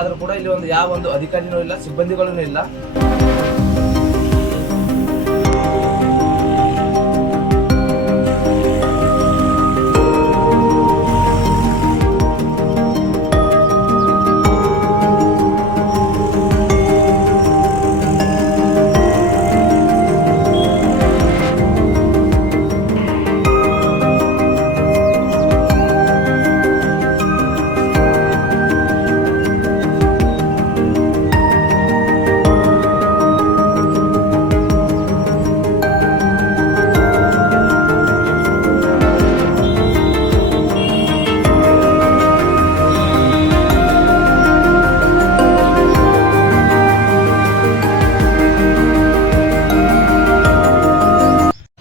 ಆದರೂ ಕೂಡ ಇಲ್ಲಿ ಯಾವ ಒಂದು ಅಧಿಕಾರಿನೂ ಇಲ್ಲ, ಸಿಬ್ಬಂದಿಗಳೂ ಇಲ್ಲ.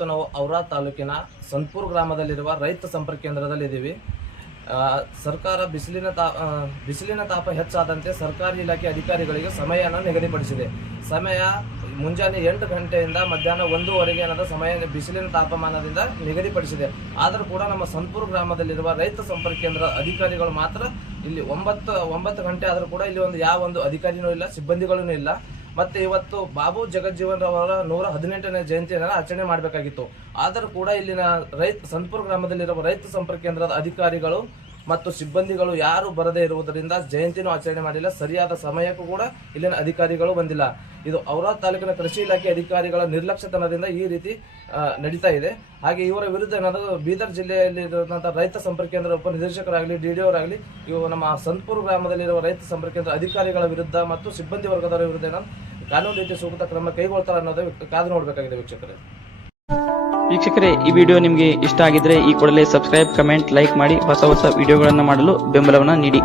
ನಾವು ಔರಾ ತಾಲೂಕಿನ ಸಂತಪುರ ಗ್ರಾಮದಲ್ಲಿರುವ ರೈತ ಸಂಪರ್ಕ ಕೇಂದ್ರದಲ್ಲಿ ಇದ್ದೀವಿ. ಸರ್ಕಾರ ಬಿಸಿಲಿನ ತಾಪ ಹೆಚ್ಚಾದಂತೆ ಸರ್ಕಾರಿ ಇಲಾಖೆ ಅಧಿಕಾರಿಗಳಿಗೆ ಸಮಯವನ್ನು ನಿಗದಿಪಡಿಸಿದೆ. ಸಮಯ ಮುಂಜಾನೆ 8 ಗಂಟೆಯಿಂದ ಮಧ್ಯಾಹ್ನ 1:00ವರೆಗೆ ಅನ್ನೋದು ಸಮಯ ಬಿಸಿಲಿನ ತಾಪಮಾನದಿಂದ ನಿಗದಿಪಡಿಸಿದೆ. ಆದರೂ ಕೂಡ ನಮ್ಮ ಸಂತಪುರ ಗ್ರಾಮದಲ್ಲಿರುವ ರೈತ ಸಂಪರ್ಕ ಕೇಂದ್ರ ಅಧಿಕಾರಿಗಳು ಮಾತ್ರ ಇಲ್ಲಿ 9 ಗಂಟೆ ಆದರೂ ಕೂಡ ಇಲ್ಲಿ ಯಾವ ಒಂದು ಅಧಿಕಾರಿನೂ ಇಲ್ಲ, ಸಿಬ್ಬಂದಿಗಳೂ ಇಲ್ಲ. ಮತ್ತೆ ಇವತ್ತು ಬಾಬು ಜಗಜ್ಜೀವನ್ ಅವರ 118ನೇ ಜಯಂತಿಯನ್ನು ಆಚರಣೆ ಮಾಡಬೇಕಾಗಿತ್ತು. ಆದರೂ ಕೂಡ ಇಲ್ಲಿನ ಸಂತಪುರ ಗ್ರಾಮದಲ್ಲಿರುವ ರೈತ ಸಂಪರ್ಕ ಕೇಂದ್ರದ ಅಧಿಕಾರಿಗಳು ಮತ್ತು ಸಿಬ್ಬಂದಿಗಳು ಯಾರು ಬರದೇ ಇರುವುದರಿಂದ ಜಯಂತಿನೂ ಆಚರಣೆ ಮಾಡಿಲ್ಲ. ಸರಿಯಾದ ಸಮಯಕ್ಕೂ ಕೂಡ ಇಲ್ಲಿನ ಅಧಿಕಾರಿಗಳು ಬಂದಿಲ್ಲ. ಇದು ಔರಾ ತಾಲೂಕಿನ ಕೃಷಿ ಇಲಾಖೆ ಅಧಿಕಾರಿಗಳ ನಿರ್ಲಕ್ಷ್ಯತನದಿಂದ ಈ ರೀತಿ ನಡೀತಾ ಇದೆ. ಹಾಗೆ ಇವರ ವಿರುದ್ಧ ಏನಾದರೂ ಬೀದರ್ ಜಿಲ್ಲೆಯಲ್ಲಿ ಇರುವಂತಹ ರೈತ ಸಂಪರ್ಕ ಕೇಂದ್ರ ಉಪನಿರ್ದೇಶಕರಾಗಲಿ, ಡಿಡಿಒರಾಗಲಿ, ಇವು ನಮ್ಮ ಸಂತಪುರ ಗ್ರಾಮದಲ್ಲಿರುವ ರೈತ ಸಂಪರ್ಕ ಕೇಂದ್ರ ಅಧಿಕಾರಿಗಳ ವಿರುದ್ಧ ಮತ್ತು ಸಿಬ್ಬಂದಿ ವರ್ಗದವರ ವಿರುದ್ಧ ಕಾನೂನು ರೀತಿ ಸೂಕ್ತ ಕ್ರಮ ಕೈಗೊಳ್ತಾರೆ ಅನ್ನೋದು ಕಾದು ನೋಡಬೇಕಾಗಿದೆ. ವೀಕ್ಷಕರೇ, ಈ ವಿಡಿಯೋ ನಿಮಗೆ ಇಷ್ಟ ಆಗಿದ್ರೆ ಈ ಕೂಡಲೇ ಸಬ್ಸ್ಕ್ರೈಬ್, ಕಮೆಂಟ್, ಲೈಕ್ ಮಾಡಿ ಹೊಸ ವಿಡಿಯೋಗಳನ್ನು ಮಾಡಲು ಬೆಂಬಲವನ್ನು ನೀಡಿ.